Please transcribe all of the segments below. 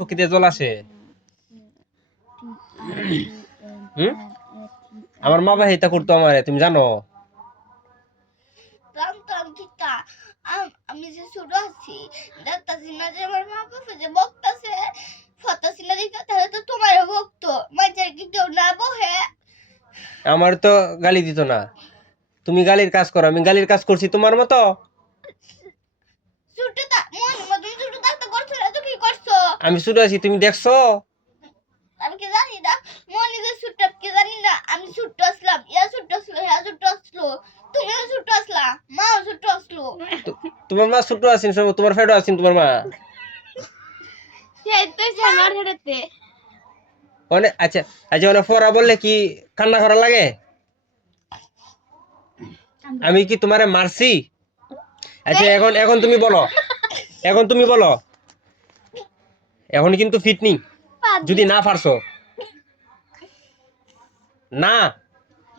চকিতে জল আসে হুম আমার মা বাবা এটা করতো আমারে তুমি জানো আমি যে ছোট আছি দেখতাছি না যে আমার মা বাবা যে বকতাছে ফতাছি না দিকে তাহলে তো তোমারও বকতো মাঝের কি কেউ না বহে আমার তো গালি দিত না তুমি গালির কাজ করো আমি গালির কাজ করছি তোমার মতো ছোটটা মন মতন ছোট থাকতে করছো না তো কি করছো আমি ছোট আছি তুমি দেখছো আমি কি জানি না মনে যে ছোট কি জানি না আমি ছোট আসলাম ছোট আসলো ছোট আসলো তুমিও ছোট আসলা মাও ছোট আসলো তোমার মা ছোট আছেন তোমার ফেটো আছেন তোমার মা এই তো জানার হেডেতে অনেক আচ্ছা আচ্ছা অনেক পড়া বললে কি কান্না করা লাগে আমি কি তোমারে মারছি আচ্ছা এখন এখন তুমি বলো এখন তুমি বলো এখন কিন্তু ফিটনিং যদি না পারছো না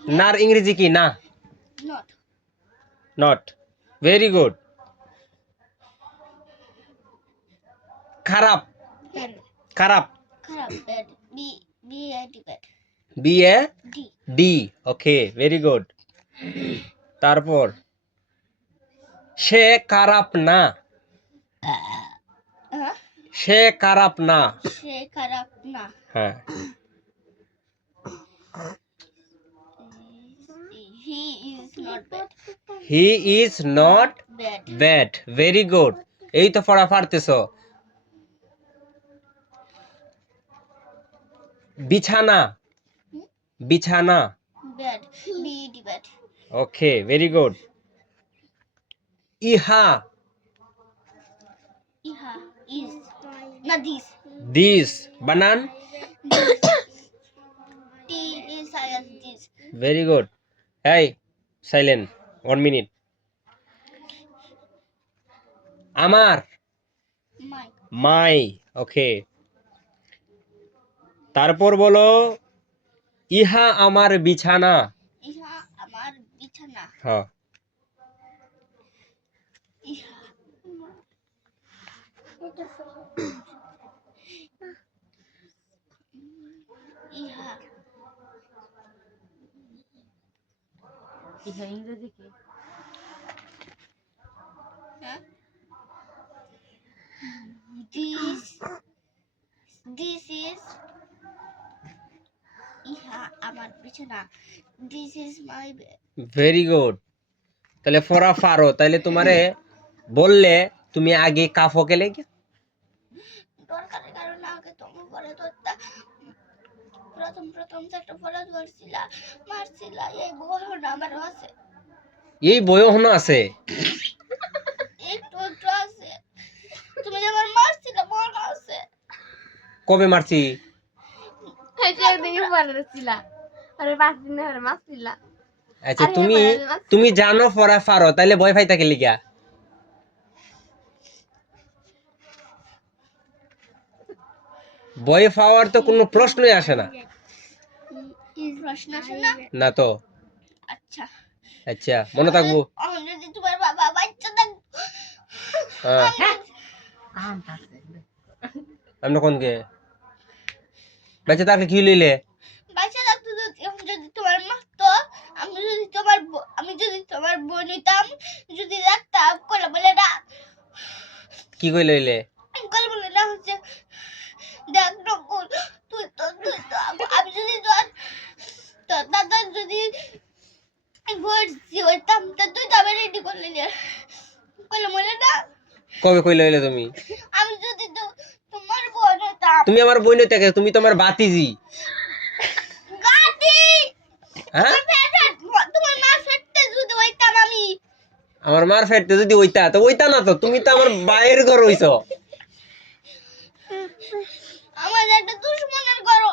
নার ইংরেজি কি না নট নট ভেরি গুড খারাপ খারাপ খারাপ bad B B A D bad B A D D okay very good তারপর সে খারাপ না সে খারাপ না সে খারাপ না হ্যাঁ he is not bad he is not bad bad very good এই তো পড়া পারতেছো বিছানা বিছানা bad B D bad okay very good ইহা ইহা ইজ না দিস দিস বানান টি is I S this very good এই সাইলেন্ট 1 মিনিট আমার মাই মাই ওকে তারপর বলো ইহা আমার বিছানা ইহা আমার বিছানা হ্যাঁ ইহা ইহা ইহা ইংরেজি কি দিস দিস ইজ ইহা আমার বিছানা this is my bed very good তাহলে ফরা ফারো তাহলে তোমারে বললে তুমি আগে কাফকে লেগে দরকারের কারণে আগে তুমি পরে ধরতা প্রথম একটা পরে ধরছিলা মারছিলা এই বহন আমার আছে এই বইও হনো আছে একটু একটু আছে তুমি যেমন মারছিলা মনে আছে কবে মারছি আচ্ছা একদিন পরে ছিলা আরে 5 দিন ধরে মারছিলা আচ্ছা তুমি তুমি জানো ফরা ফারো তাহলে ভয় পাই থাকে লিগা ভয় পাওয়ার তো কোনো প্রশ্নই আসে না প্রশ্ন আসে না না তো আচ্ছা আচ্ছা মনে থাকবো আমার যদি তোমার বাবা বাচ্চা থাক হ্যাঁ আম পাছে আমরা কোন গে বেঁচে থাকলে কি লইলে বাচ্চা থাকতো যদি তোমার মারতো আমি যদি তোমার বোন হইতাম যদি রাখতাম কলে বলে না কি কই লইলে কলে বলে না হচ্ছে দেখ নকুল তুই তো আমি যদি তোর দাদা যদি ভর্তি হইতাম তা তুই তো আমি রেডি করলে কলে বলে না কবে কই লইলে তুমি আমি যদি তোমার বোন হইতাম তুমি আমার বোন থেকে তুমি তো আমার বাতিজি গাদি হ্যাঁ তোমার মা ফেটতে যদি হইতাম আমি আমার মার ফেটতে যদি ওইতা তো ওইতা না তো তুমি তো আমার বাইরের ঘর হইছো আমার একটা দুশ্মনের করো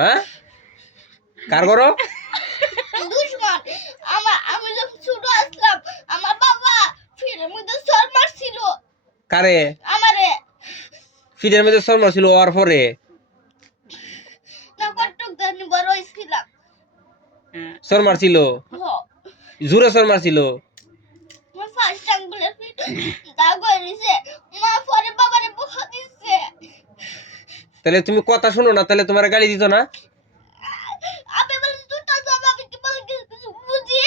হ্যাঁ কার করো দুশ্মন আমি যখন ছোট আসলাম আমার বাবা ফিরে মধ্যে সর মারছিল কারে আমারে ফিডের মধ্যে সর মারছিল ওর পরে না কটক জানি বড় হইছিলাম সর মারছিল জোরে সর মারছিল আমার ফার্স্ট আঙ্গুলের দাগ হয়ে গেছে মা পরে বাবারে বকা দিচ্ছে তাহলে তুমি কথা শুনো না, তাহলে তোমার গালি দিত না? আমি বলি তুই তো যাবে, আমি কি বলি কিছু বুঝি?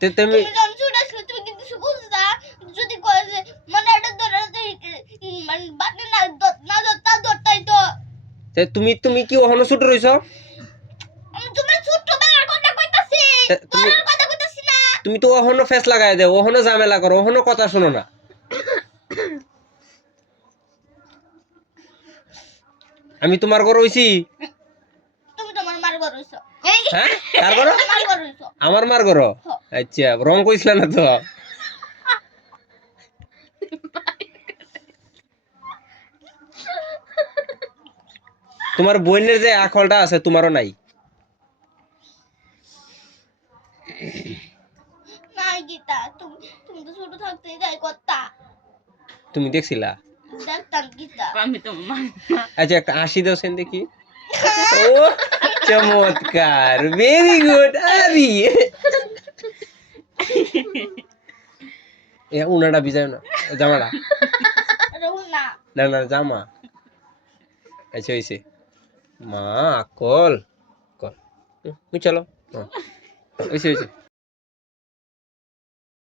তুমি তুমি যখন ছোট ছিলে তুমি কি কিছু বুঝছো না? যদি কয় যে মানে এটা ধরে মানে বাটে না না ধরতা ধরতাই তো। তুমি তুমি কি ওখানে ছোট রইছো? আমি তোমার ছোটবেলার কথা কইতাছি, তুমি তোর কথা কইতাছি না। তুমি তো ওখানে ফেস লাগাই দেও, ওখানে ঝামেলা করো, ওখানে কথা শুনো না। আমি তোমার ঘর হইছি? তুমি তোমার মার ঘর হইছো। হ্যাঁ, কার ঘর? মার ঘর হইছো। আমার মার ঘর? হ্যাঁ। আচ্ছা, রং কইছিল না তো? তোমার বোনের যে আকলটা আছে তোমারও নাই। না গীতা, তুমি তুমি তো ছোট থাকতেই যাই করতা। তুমি দেখছিলা? দেখতাম গীতা। আমি তো আচ্ছা, একটা হাসি দাও সেন দেখি। ও চমৎকার, ভেরি গুড। আরি এ উনাটা ভিজায় না, জামাটা। রহুল না। না না, জামা। আচ্ছা হইছে। মা কল কল চলো। হইছে হইছে।